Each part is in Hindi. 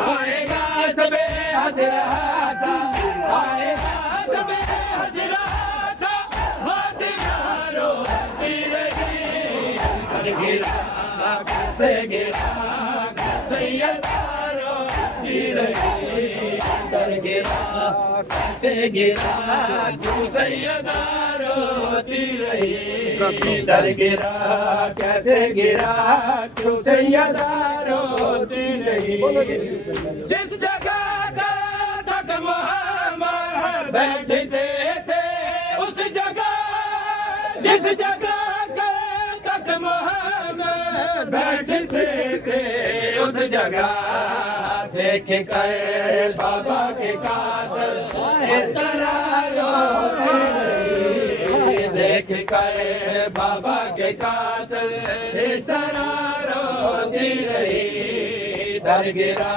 आएगा सबे हंस रहा था, आएगा सबे हंस रहा था, हाथ यारो गिर गिरा कैसे गिरा सैयदारो गिर गिरा कैसे गिरा तू सैयदारो रही डर गिरा कैसे गिरा तू सैयदारो रही। जिस जगह तक मोहम्मद बैठते थे उस जगह, जिस जगह तक मोहम्मद बैठते थे उस जगह, देख कर बाबा के कातर इस तरह रोती रही, देख कर बाबा के कातर इस तरह रोती रही। डर गिरा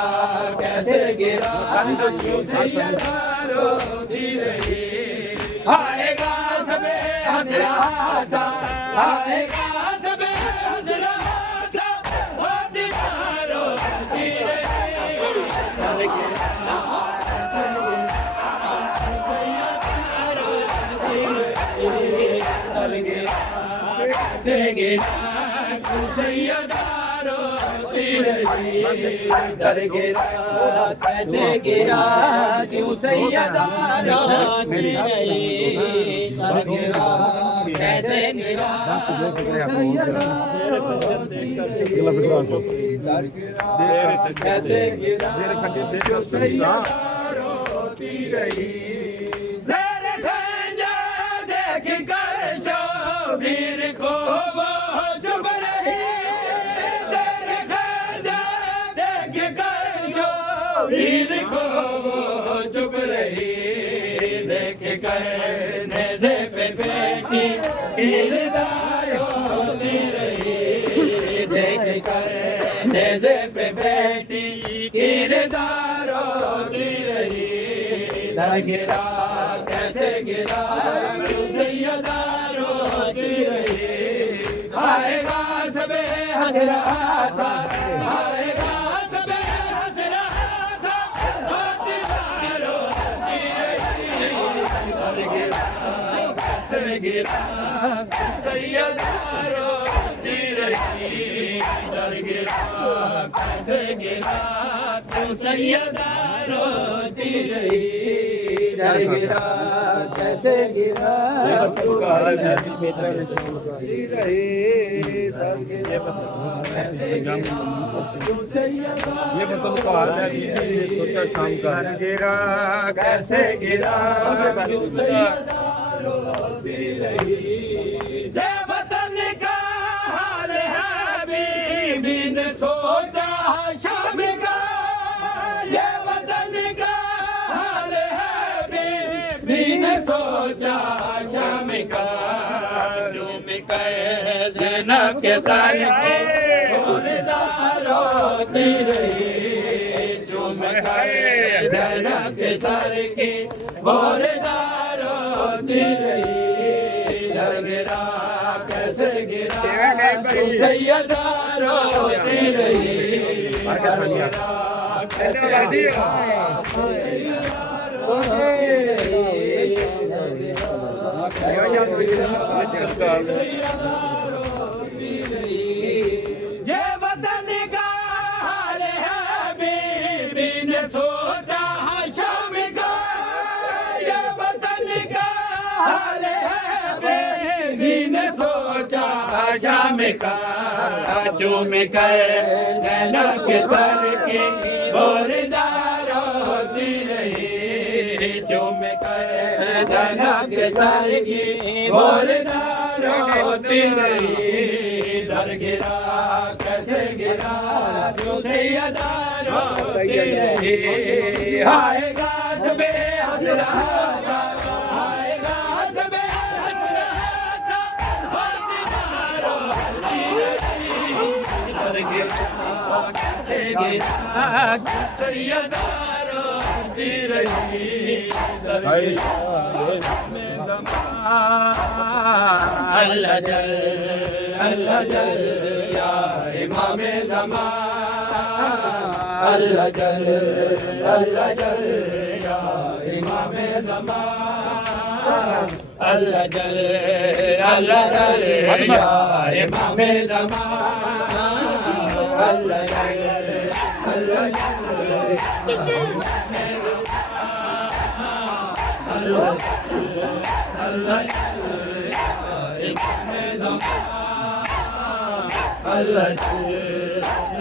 कैसे गिरा सैयदा रोती रही, आएगा सबे हंस रहा था, आएगा सबे हंस रहा था, हाथ यारो रोती रही। डर गिरा कैसे गिरा तू सैयदा रोती रही, डर गिरा कैसे गिरा तू सैयदा रोती रही, डर गिरा कैसे गिरा कैसे गिरा तू सैयदा रोती रही। देख कर शोभीर को वो चुप रही, देख कर शोभीर को वो चुप रही, देख कर नेज़े पे बेटी किरदार होती रही, देख कर नेज़े पे बेटी किरदार होती रही। डर गिरा कैसे गिरा तू सैयदा रोती रही, आएगा सबे हंस रहा था, आएगा सबे हंस रहा था, हाथ यारो रोती रही। डर गिरा कैसे गिरा सैयदा रोती रही, डर गिरा कैसे गिरा तू सैयदा रोती रही, डर गिरा कैसे गिरा तू रोती रही, सब गिरा कैसे गिरा तू सैयदा सोचा शाम का गिरा कैसे गिरा तू सैयदा रोती रही। ये वतन का हाल है बीबी ने सोचा शाम का, ये वतन का हाल है बीबी ने सोचा शाम का, झूम कर ज़ैनब के सर के फूलदार रोती रही, झूम कर ज़ैनब के सर के फूलदार रोती रही। डर गिरा कैसे गिरा तू सैयदा रोती रही, डर गिरा कैसे गिरा तू सैयदा रोती रही, डर गिरा कैसे गिरा सैयदा रोती रही। ये वतन का हाल है बीबी ने सोचा शाम का, ये वतन का हाल है बीबी ने सोचा शाम का, झूम कर ज़ैनब के सर की बोरदार रोती रही, झूम कर ज़ैनब के सर की बोरदार रोती रही। डर गिरा कैसे गिरा तू सैयदा रोती रही, आएगा सबे हंस रहा था, आएगा सबे हंस रहा था, हाथ यारो रोती रही। डर गिरा कैसे गिरा सैयदा रोती रही, डर गिरा में ज़मान अल्लाह जल अल्लाह जल या इमाम ज़मान अल्लाह जल या इमाम ज़मान अल्लाह जल या इमाम ज़मान अल्लाह जल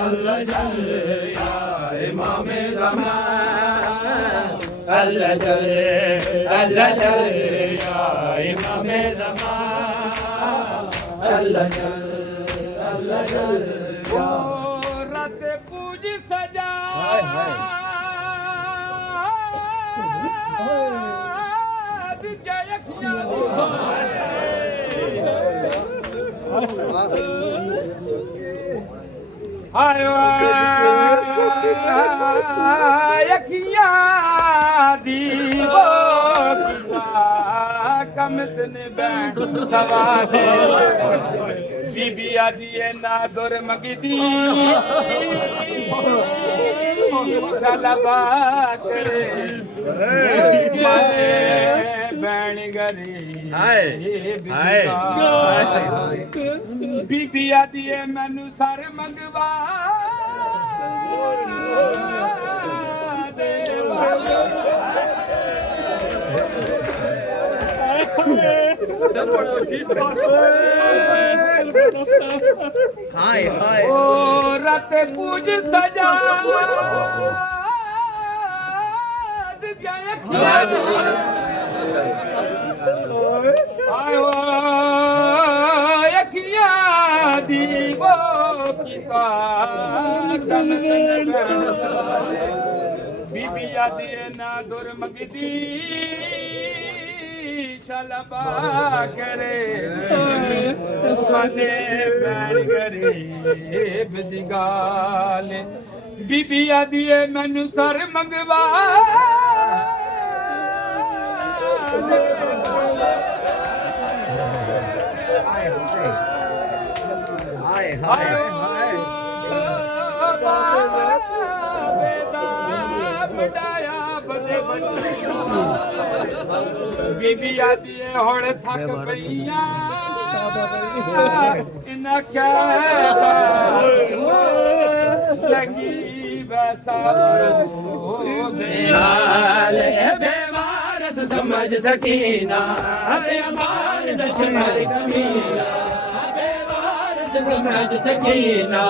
अल्लाह जल या इमाम ज़मान अल्लाह जल या इमाम ज़मान अल्लाह जल रात पूज सजा आयो यकिया दीवो कम सने बैठ सवादे बीबी आदि ना दुर मगदी सलबा करे माने बैण गरी हाय बीबी आदि मैनू सारे मंगवा दे हाय हाय ओ रात पूज सजा आयो यकिया दीवो किता बीबी आदि ना दुर मगदी शलबा करे मने बैण करे बिदिगाल बीबी आदि मैनू सर मंगवा बीबी आदि हुण थक पईया इना क्या लगी वैसा बेवारस समझ सकीना अरे अमार दशमर कमीना बेवारस समझ सकीना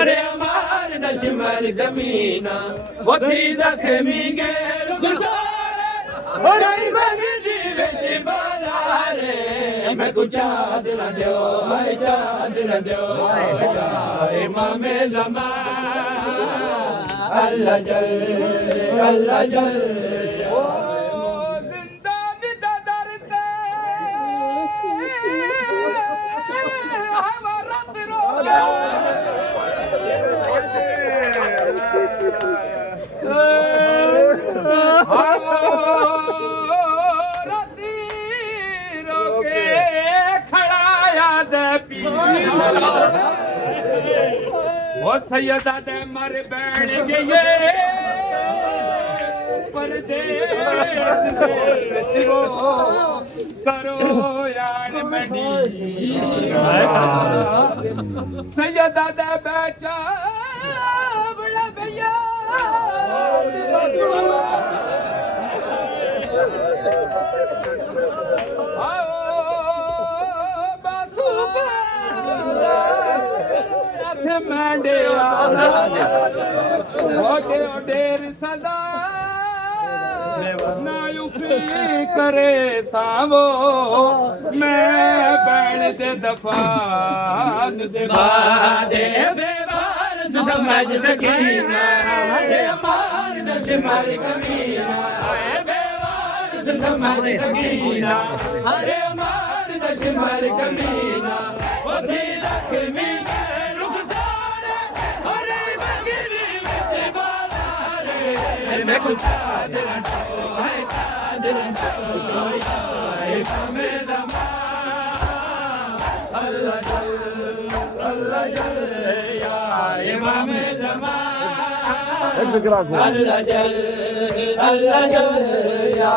अरे अमार दशमर जमीना वथी जख्मी गे रुखसारे मंगदी विच बाजारे मैं कुछ चाद न दियो हाय चाद न दियो इमाम ज़मान अल्लाह जल ओ जिंदा विदा दरते हमारा तिरो वो सैयदा दे मर बैण गए परदेस दे करो यार मंडी सैयदा दे बेचा बड़ा भैया डेर सदा ना युफी करे सावो मैं बैण दे दफान दे बादे बेवार समझ सकीना अरे अमार दशमर कमीना बेवार समझ सकीना अरे अमार दशमर कमीना वथी लक्ष्मी मैं कुछ चादर हाय चादर इमाम ज़मान अल्लाह जल या इमाम ज़मान अल्लाह जल या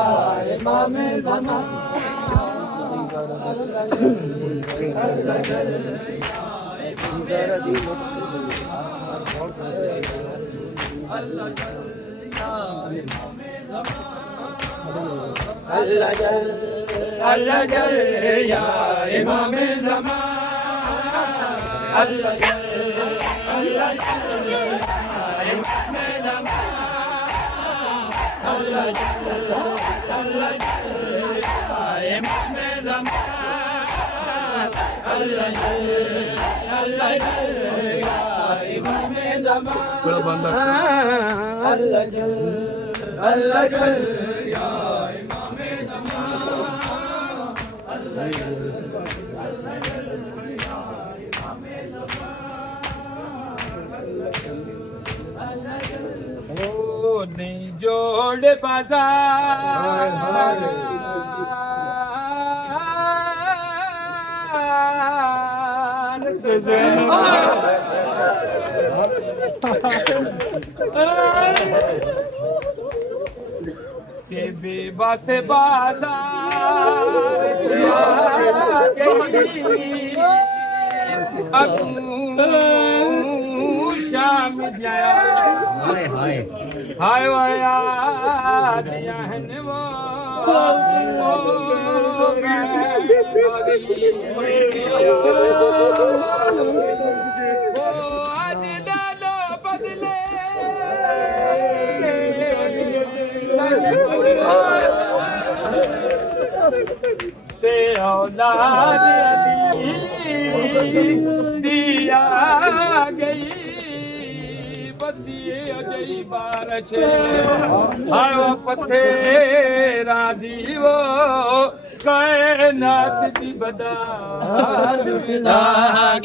इमाम ज़मान अल्लाह जल अल्लाह जल या इमाम ज़मान अल्लाह जल अल्लाह जल अल्लाह जल अल्लाह जल इमाम ज़मान अल्लाह जल अल्लाह जल इमाम ज़मान अल्लाह जल अल्लाह जल या इमाम ज़मान अल्लाह जल अल्लाह जल या इमाम ज़मान ओ नहीं जोड़ बेबस बाजार शाम हाय वाया दिया है वो आज डालो बदले ते औलाद अली दिया गई बसिए अजई बारिश हवा पथेरा दीवो कायनात दी बदाल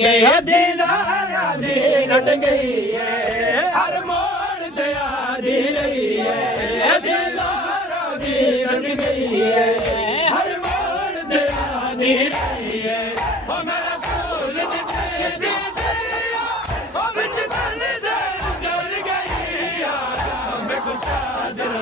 गया दीदारा दी लट गई है हर मोड़ दया दी रही है दीदारा दी लट गई है हर मोड़ दया दी रही है ओ मेरा सूल दे दे दिया ओ बिच बन दे जल गई आगा मैं कुछ चादर